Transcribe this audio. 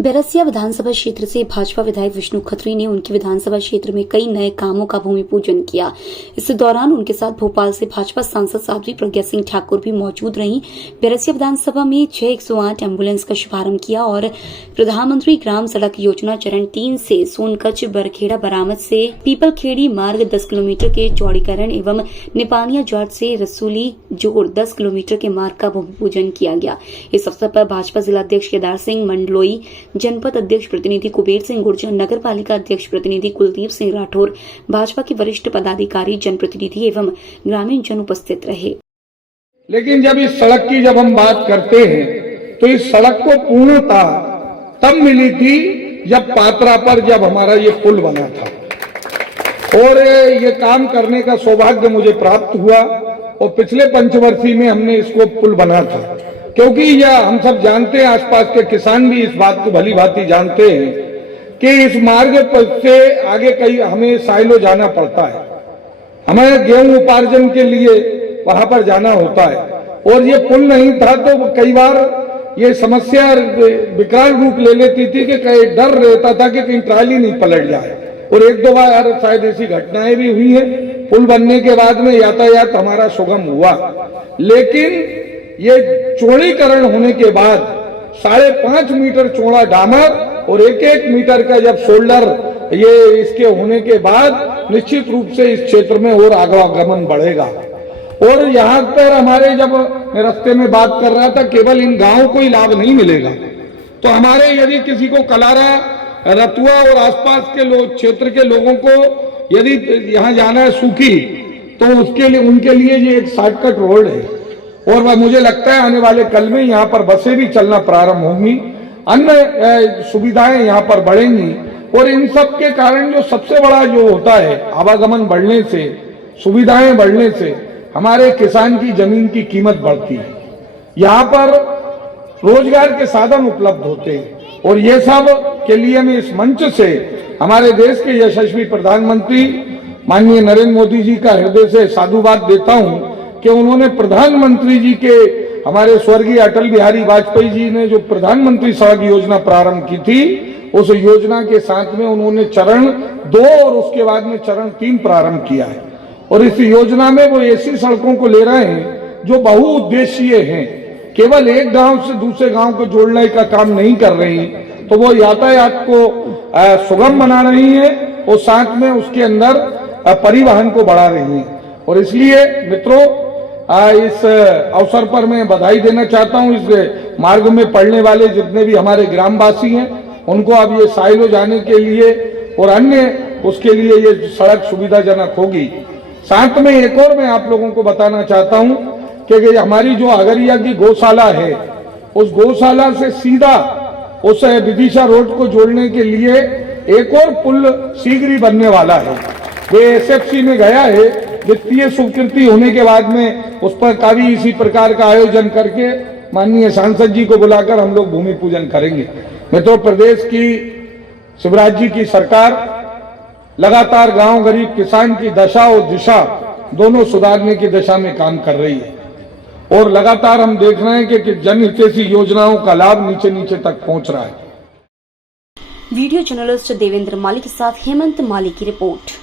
बैरसिया विधानसभा क्षेत्र से भाजपा विधायक विष्णु खत्री ने उनके विधानसभा क्षेत्र में कई नए कामों का भूमि पूजन किया। इस दौरान उनके साथ भोपाल से भाजपा सांसद साध्वी प्रज्ञा सिंह ठाकुर भी मौजूद रहीं। बैरसिया विधानसभा में 6 एम्बुलेंस का शुभारंभ किया और प्रधानमंत्री ग्राम सड़क योजना चरण 3 से सोनकच्छ बरखेड़ा बरामद से पीपलखेड़ी मार्ग 10 किलोमीटर के चौड़ीकरण एवं निपानिया जाट से रसूली जोड़ 10 किलोमीटर के मार्ग का भूमि पूजन किया गया। इस अवसर पर भाजपा जिलाध्यक्ष केदार सिंह मंडलोई, जनपद अध्यक्ष प्रतिनिधि कुबेर सिंह गुर्जर, नगर पालिका अध्यक्ष प्रतिनिधि कुलदीप सिंह राठौर, भाजपा के वरिष्ठ पदाधिकारी, जनप्रतिनिधि एवं ग्रामीण जन उपस्थित रहे। लेकिन जब इस सड़क की जब हम बात करते हैं तो इस सड़क को पूर्णता तब मिली थी जब पात्रा पर जब हमारा ये पुल बना था और ये काम करने का सौभाग्य मुझे प्राप्त हुआ और पिछले पंचवर्षीय में हमने इसको पुल बना था, क्योंकि यह हम सब जानते हैं, आसपास के किसान भी इस बात को भली भांति जानते हैं कि इस मार्ग पर से आगे कई हमें साइलो जाना पड़ता है, हमें गेहूं उपार्जन के लिए वहां पर जाना होता है और ये पुल नहीं था तो कई बार ये समस्या विकराल रूप ले लेती थी कि कई डर रहता था कि कहीं ट्राली नहीं पलट जाए और 1-2 बार शायद ऐसी घटनाएं भी हुई है। पुल बनने के बाद में यातायात हमारा सुगम हुआ, लेकिन ये चौड़ीकरण होने के बाद 5.5 मीटर चौड़ा डामर और 1-1 मीटर का जब शोल्डर ये इसके होने के बाद निश्चित रूप से इस क्षेत्र में और आवागमन बढ़ेगा। और यहाँ पर हमारे जब मैं रास्ते में बात कर रहा था, केवल इन गांवों को ही लाभ नहीं मिलेगा, तो हमारे यदि किसी को कलारा, रतुआ और आसपास के लोग क्षेत्र के लोगों को यदि यहाँ जाना है सूखी, तो उसके लिए उनके लिए ये एक शॉर्टकट रोड है और वह मुझे लगता है आने वाले कल में यहाँ पर बसें भी चलना प्रारंभ होंगी, अन्य सुविधाएं यहाँ पर बढ़ेंगी और इन सब के कारण जो सबसे बड़ा जो होता है आवागमन बढ़ने से, सुविधाएं बढ़ने से हमारे किसान की जमीन की कीमत बढ़ती है, यहाँ पर रोजगार के साधन उपलब्ध होते हैं और ये सब के लिए मैं इस मंच से हमारे देश के यशस्वी प्रधानमंत्री माननीय नरेंद्र मोदी जी का हृदय से साधुवाद देता हूँ कि उन्होंने प्रधानमंत्री जी के हमारे स्वर्गीय अटल बिहारी वाजपेयी जी ने जो प्रधानमंत्री सड़क योजना प्रारंभ की थी, उस योजना के साथ में उन्होंने चरण 2 और उसके बाद में चरण 3 प्रारंभ किया है और इस योजना में वो ऐसी सड़कों को ले रहे हैं जो बहुउद्देशीय हैं, केवल एक गांव से दूसरे गांव को जोड़ने का काम नहीं कर रही, तो वो यातायात को सुगम बना रही है और साथ में उसके अंदर परिवहन को बढ़ा रही है। और इसलिए मित्रों, इस अवसर पर मैं बधाई देना चाहता हूं इस मार्ग में पड़ने वाले जितने भी हमारे ग्रामवासी हैं, उनको अब ये साइलो जाने के लिए और अन्य उसके लिए ये सड़क सुविधाजनक होगी। साथ में एक और मैं आप लोगों को बताना चाहता हूं कि हमारी जो अगरिया की गौशाला है, उस गौशाला से सीधा उस विदिशा रोड को जोड़ने के लिए एक और पुल शीघ्र ही बनने वाला है। वे एसएफसी में गया है, वित्तीय स्वीकृति होने के बाद में उस पर काफी इसी प्रकार का आयोजन करके माननीय सांसद जी को बुलाकर हम लोग भूमि पूजन करेंगे। मित्रों, प्रदेश की शिवराज जी की सरकार लगातार गांव गरीब किसान की दशा और दिशा दोनों सुधारने की दिशा में काम कर रही है और लगातार हम देख रहे हैं कि जनहितैषी योजनाओं का लाभ नीचे नीचे तक पहुंच रहा है। वीडियो जर्नलिस्ट देवेंद्र मालिक के साथ हेमंत मालिक की रिपोर्ट।